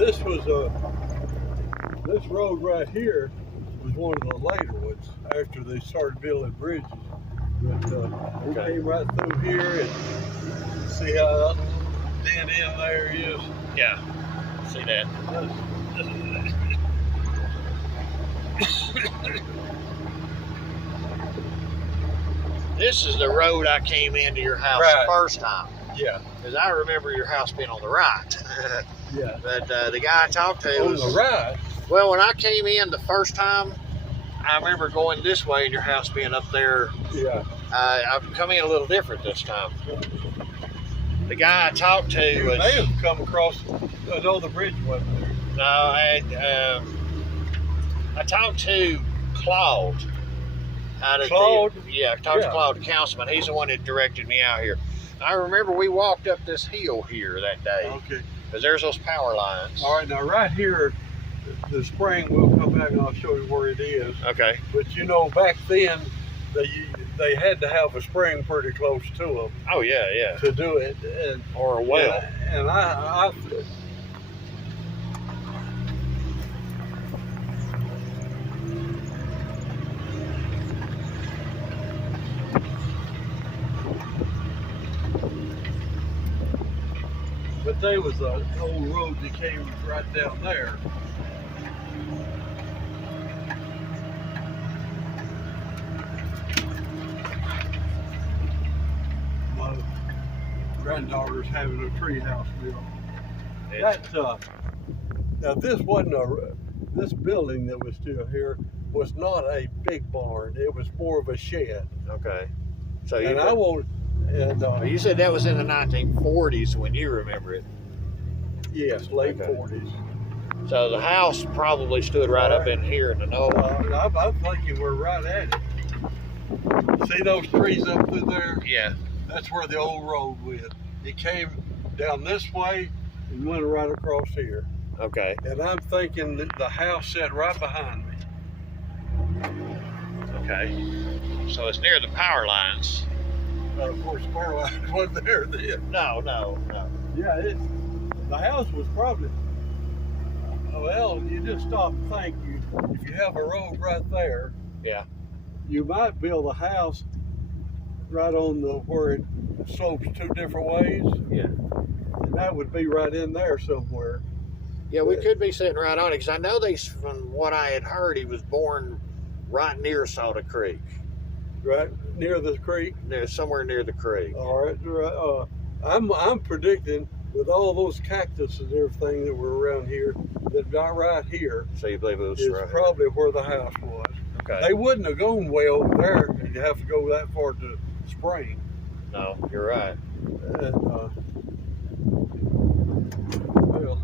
this was this road right here was one of the later ones after they started building bridges. But we came right through here and see how dent in there is. Yeah, see that. This is the road I came into your house the first time. Yeah. Because I remember your house being on the right. Yeah. But the guy I talked to on was... the right? Well, when I came in the first time, I remember going this way and your house being up there. Yeah. I've come in a little different this time. The guy I talked to You was... may have come across another bridge wasn't there. No, I talked to Claude. Claude? I talked to Claude, the councilman. He's the one that directed me out here. I remember we walked up this hill here that day. Okay. Because there's those power lines. All right, now right here, the spring, we'll come back and I'll show you where it is. Okay. But you know, back then, they had to have a spring pretty close to them. Oh, yeah, yeah. To do it. And, or a well. And I but there was an old road that came right down there. My granddaughter's having a tree house built. Now this wasn't this building that was still here was not a big barn. It was more of a shed. Okay. So you said that was in the 1940s when you remember it. Yes, late 40s. So the house probably stood right up in here in the knoll. I'm thinking we're right at it. See those trees up through there? Yeah. That's where the old road went. It came down this way and went right across here. Okay. And I'm thinking that the house sat right behind me. Okay. So it's near the power lines. Of course, the power lines wasn't there then. No. Yeah, the house was probably, well, you just stop and think, if you have a road right there, yeah, you might build a house right on where it slopes two different ways. Yeah. And that would be right in there somewhere. Yeah, we could be sitting right on it, because I know from what I had heard, he was born right near Soda Creek. Right near the creek? Somewhere near the creek. All right. I'm predicting with all those cactus and everything that were around here, that right here. So you believe it was is right probably where the house was. Okay. They wouldn't have gone way over there. You have to go that far to Spring. No, you're right. Well,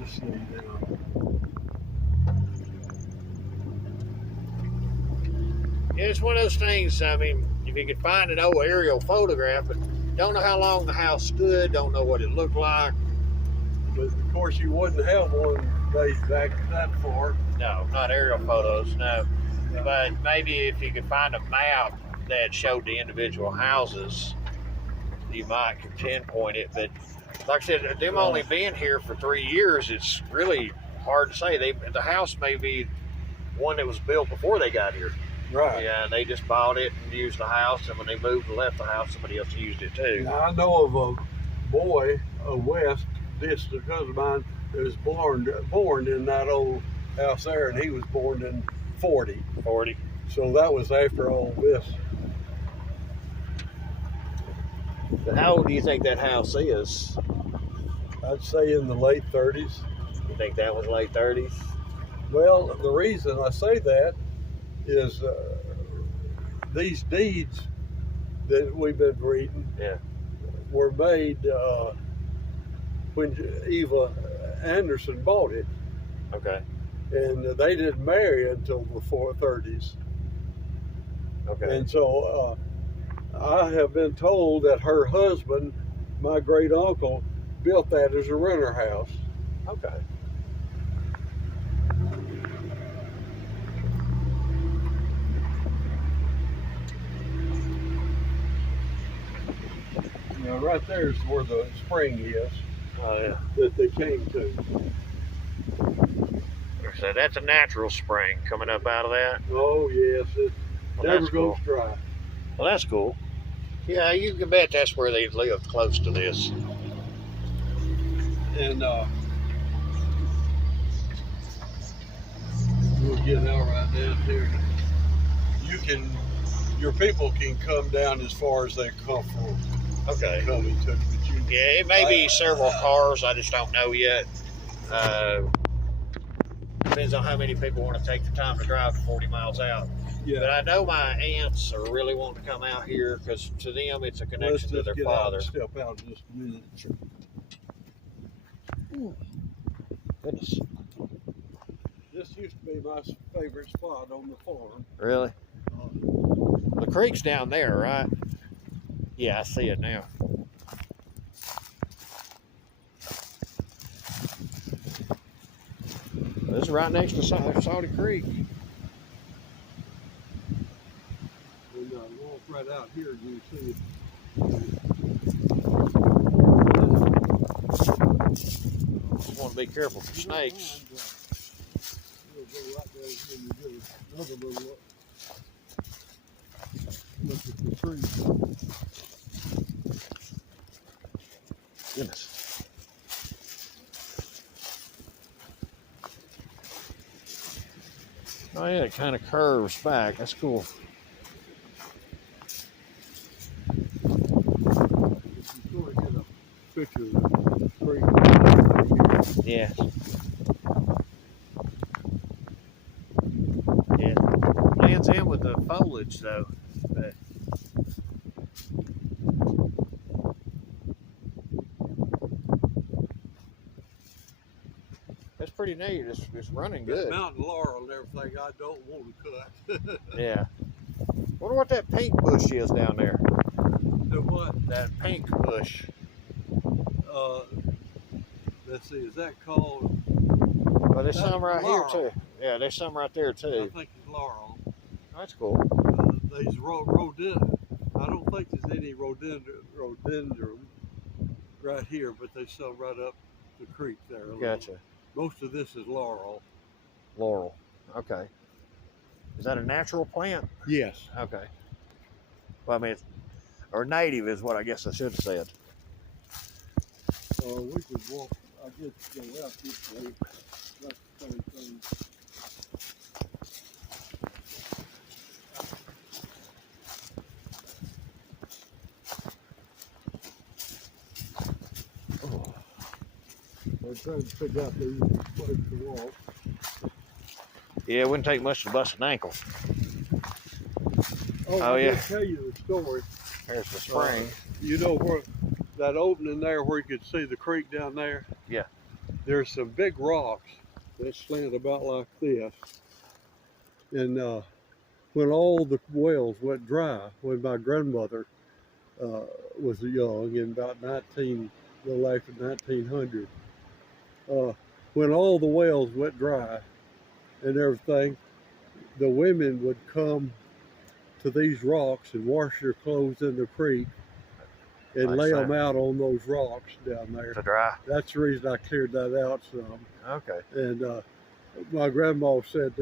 let's see now. Yeah, it's one of those things, I mean, if you could find an old aerial photograph, but don't know how long the house stood, don't know what it looked like. But of course you wouldn't have one dated back that far. No, not aerial photos, no. But maybe if you could find a map that showed the individual houses, you might could pinpoint it. But like I said, them only being here for 3 years, it's really hard to say. The house may be one that was built before they got here. Right. Yeah, they just bought it and used the house, and when they moved and left the house, somebody else used it too. Now, I know of a boy, a West, distant cousin of mine, that was born in that old house there, and he was born in 40. 40. So that was after all this. But how old do you think that house is? I'd say in the late 30s. You think that was late 30s? Well, the reason I say that is these deeds that we've been reading were made when Eva Anderson bought it. Okay. And they didn't marry until the 30s. Okay. And so I have been told that her husband, my great uncle, built that as a renter house. Okay. right there is where the spring is. Oh yeah. That they came to. So that's a natural spring coming up out of that. Oh yes, it never goes Cool. dry. Well, that's cool. Yeah, you can bet that's where they live, close to this. And we'll get out right down here. Your people can come down as far as they come from. Okay. Coming to, but you, Yeah, it may be several cars. I just don't know yet. Depends on how many people want to take the time to drive 40 miles out. yeah. But I know my aunts are really wanting to come out here because to them it's a connection to their father. Let's step out in just a minute. Ooh. Goodness. This used to be my favorite spot on the farm. Really? The creek's down there, right? Yeah, I see it now. This is right next to Salty Creek. And walk right out here, you see it. Just want to be careful for snakes. We'll go right down here and do another little look at the tree. Goodness. Oh yeah, it kind of curves back. That's cool. You sort of get a picture of the tree. Yeah. Yeah. Blends in with the foliage though. But that's pretty neat. It's running good. Mountain laurel and everything I don't want to cut. Yeah. Wonder what that pink bush is down there. The what? That pink bush. Let's see, is that called? Well, there's That's some right laurel. here too. Yeah, there's some right there I too. think it's laurel. That's cool. These rhododendron. I don't think there's any rhododendron right here, but there's some right up the creek there. Gotcha. Most of this is laurel. Laurel. Okay. Is that a natural plant? Yes. Okay. Well, I mean, or native is what I guess I should have said. We could walk. I guess go out this way. That's the same thing. I'm trying to figure out the easiest place to walk. Yeah, it wouldn't take much to bust an ankle. Oh, Oh, I yeah. did tell you the story. There's the spring. You know where that opening there where you could see the creek down there? Yeah. There's some big rocks that slant about like this. And when all the wells went dry, when my grandmother was young in about the life of 1900, when all the wells went dry and everything, the women would come to these rocks and wash their clothes in the creek and I lay see. them out on those rocks down there. To dry. That's the reason I cleared that out some. Okay. And my grandma said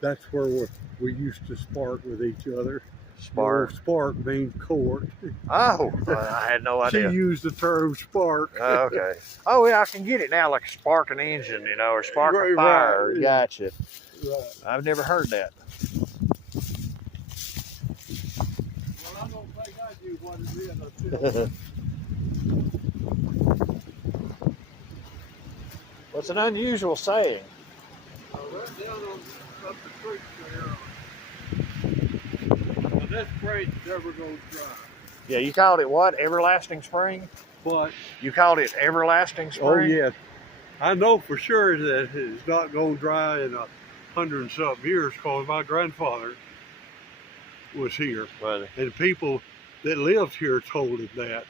that's where we used to spark with each other. Spark. The word spark means court. Oh, I had no She idea. used the term spark. Oh, okay. Oh, yeah, I can get it now, like a sparking engine, you know, or spark a Right, fire. right, yeah. Gotcha. Right. I've never heard that. Well, I don't think I knew what it is. Well, it's an unusual saying. Right down up the creek there. Now that spring never goes dry. Yeah, you called it what? Everlasting spring? But, You called it everlasting spring? oh yes, I know for sure that it's not going dry in 100 and something years because my grandfather was here. Well, And people that lived here told him that.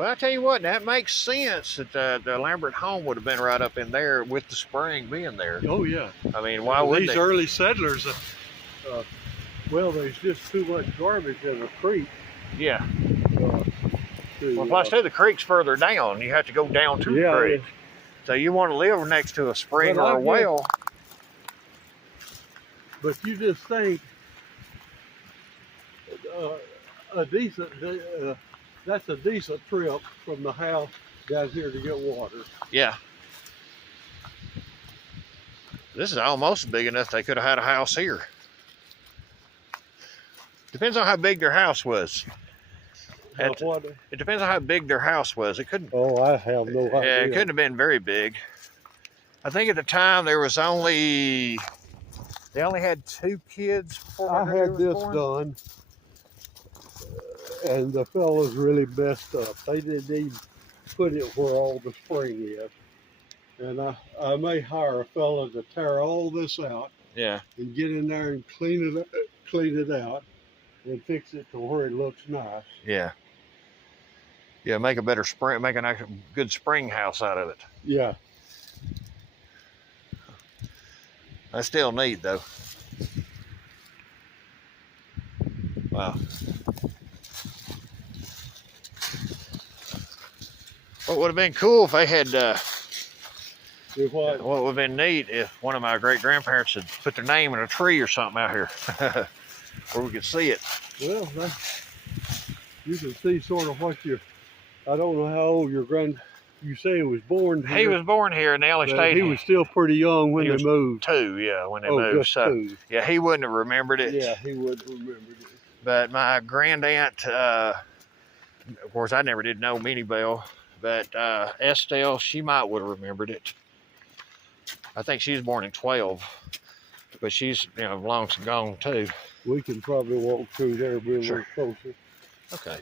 I tell you what, that makes sense that the Lambert home would have been right up in there with the spring being there. Oh yeah. I mean, why would These they? early settlers, well, there's just too much garbage in the creek. Yeah. to. Well, plus the creek's further down. You have to go down to the creek. So you want to live next to a spring or a well. But you just think a decent, that's a decent trip from the house down here to get water. Yeah. This is almost big enough they could have had a house here. Depends on how big their house was. It depends on how big their house was. It couldn't. Oh, I have no idea. Yeah, it couldn't have been very big. I think at the time there was they only had 2 kids before I had this done, and the fellows really messed up. They didn't even put it where all the spring is. And I may hire a fellow to tear all this out. Yeah. And get in there and clean it out, and fix it to where it looks nice. Yeah. Yeah, make a better spring, make a good spring house out of it. Yeah. That's still neat though. Wow. What would have been cool if they had, what would have been neat if one of my great-grandparents had put their name in a tree or something out here where we could see it. Well, you can see sort of what I don't know how old you say he was born here. He was born here and they only stayed here. He was still pretty young when they moved. 2, yeah, when they moved. Just 2. Yeah, he wouldn't have remembered it. Yeah, he wouldn't have remembered it. But my grandaunt, of course, I never did know Minnie Bell, but Estelle, she might would have remembered it. I think she was born in 12, but she's long gone too. We can probably walk through there, be a little closer. Okay.